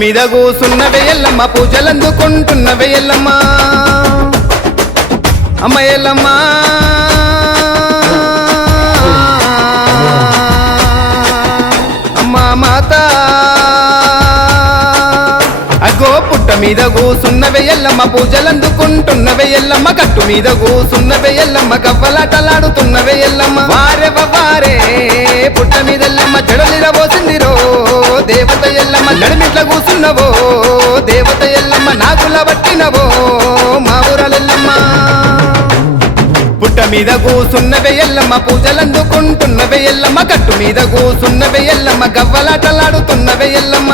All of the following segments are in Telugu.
మీద కూసున్నవే ఎల్లమ్మ పూజలందుకుంటున్నవే ఎల్లమ్మ అమ్మ ఎల్లమ్మ అమ్మ మాత అగో పుట్ట మీద కూసున్నవే ఎల్లమ్మ పూజలందుకుంటున్నవే ఎల్లమ్మ కట్టు మీద కూసున్నవే ఎల్లమ్మ కవ్వలాటలాడుతున్నవే ఎల్లమ్మ వారే వారే పుట్ట మీద ఎల్లమ్మ చెడలిరబోసిందిరో దేవత ఎల్లమ్మ నడిమిట్ల కూసున్నవో దేవత ఎల్లమ్మ నాగుల పట్టినవో మా ఊరలెల్లమ్మ పుట్ట మీద కూసున్నవే ఎల్లమ్మ పూజలందుకుంటున్నవే ఎల్లమ్మ కట్టు మీద కూసున్నవే ఎల్లమ్మ గవ్వలాటలాడుతున్నవే ఎల్లమ్మ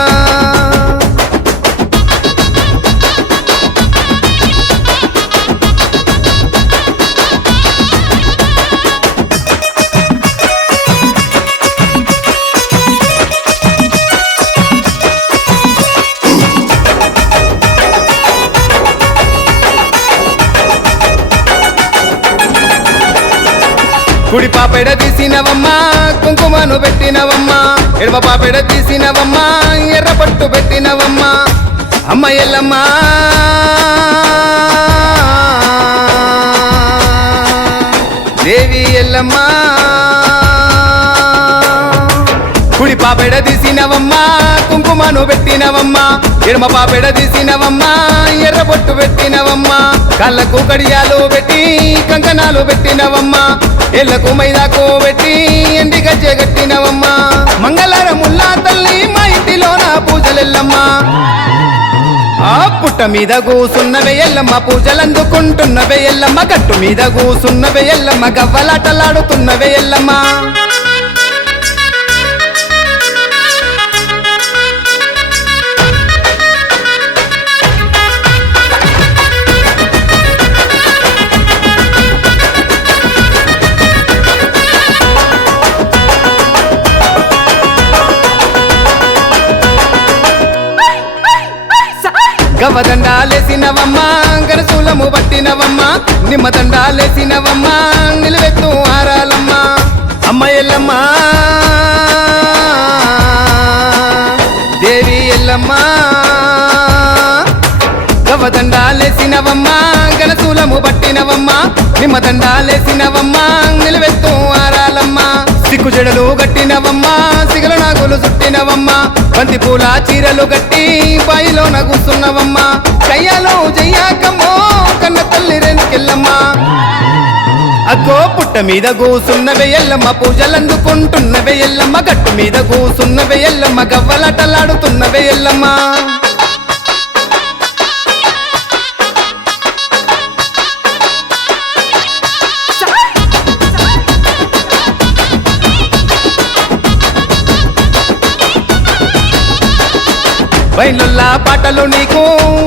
కుడి పాపెడ తీసినవమ్మా కుంకుమను పెట్టినవమ్మా ఎడమ పాపెడ తీసినవమ్మా ఎర్ర పట్టు పెట్టినవమ్మా అమ్మ ఎల్లమ్మ దేవి ఎల్లమ్మ కుడి పాపెడ తీసినవమ్మా కుంకుమను పెట్టినవమ్మా ఎడమ పాపెడ తీసినవమ్మా ఎర్ర బొట్టు పెట్టినవమ్మా కళ్ళకు కడియాలు పెట్టి కంకణాలు పెట్టినవమ్మా ఎల్లకు మైదాకు పెట్టి ఎండి గజ్జె కట్టినవమ్మా మంగళారముల్లా తల్లి మా ఇంటిలో నా పూజలెల్లమ్మా ఆ పుట్ట మీద కూసున్నవే ఎల్లమ్మ పూజలందుకుంటున్నవే ఎల్లమ్మ కట్టు మీద కూసున్నవే ఎల్లమ్మ గవ్వలాటలాడుతున్నవే ఎల్లమ్మ గవ్వదండాలేసినవమ్మా గరసూలము పట్టినవమ్మా నిమ్మదండాలేసినవమ్మా నిలువెత్తు ఆరాలమ్మా అమ్మ ఎల్లమ్మ దేవి ఎల్లమ్మ గవ్వదండాలేసినవమ్మా గరసూలము పట్టినవమ్మా నిమ్మదండాలేసినవమ్మా నిలువెత్తు ఆరాలమ్మా సిక్కు జడలు గట్టినవమ్మా సిగల నాగులు చుట్టినవమ్మా బంతి పూల చీరలు గట్టి బాయిలో నగుస్తున్నవమ్మా కయ్యాలో జయ్యాకమ్మో కన్న తల్లి రేణుకెళ్ళమ్మా అగ్గో పుట్ట మీద కూసున్నవే ఎల్లమ్మ పూజలందుకుంటున్నవే ఎల్లమ్మ గట్టు మీద కూసున్నవే ఎల్లమ్మ గవ్వలాటలాడుతున్నవే ఎల్లమ్మ బయలుల్లా పాటలు నీకు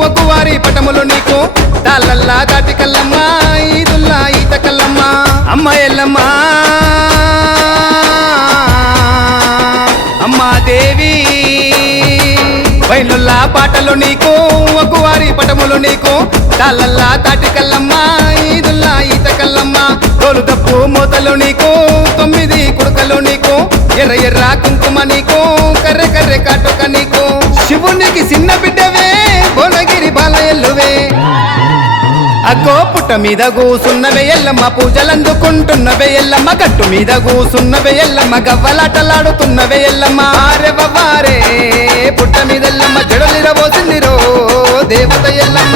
ఒగ్గువారి పటములు నీకు తాళ్ళల్లా దాటి కల్లమ్మ ఈదుల్లా ఈత కల్లమ్మ అమ్మ ఎల్లమ్మ అమ్మా దేవి బయలుల్లా పాటలు నీకు ఒగ్గువారి పటములు నీకు తాళ్ళల్లా దాటి కల్లమ్మ ఈదుల్లా ఈత కల్లమ్మ తోలు తప్పు మూతలు నీకు 9 కుడుకలు నీకు ఎర్ర ఎర్ర కుంకుమ నీకు కర్రె కర్రె కాటుక నీకు శివునికి చిన్న బిడ్డవే భువనగిరి బాలయల్లువే అగ్గో పుట్ట మీద కూసున్నవే ఎల్లమ్మ పూజలందుకుంటున్నవే ఎల్లమ్మ గట్టు మీద కూసున్నవే ఎల్లమ్మ గవ్వలాటలాడుతున్నవే ఎల్లమ్మ వారే పుట్ట మీద ఎల్లమ్మ చెడలిరబోసిందిరో దేవత ఎల్లమ్మ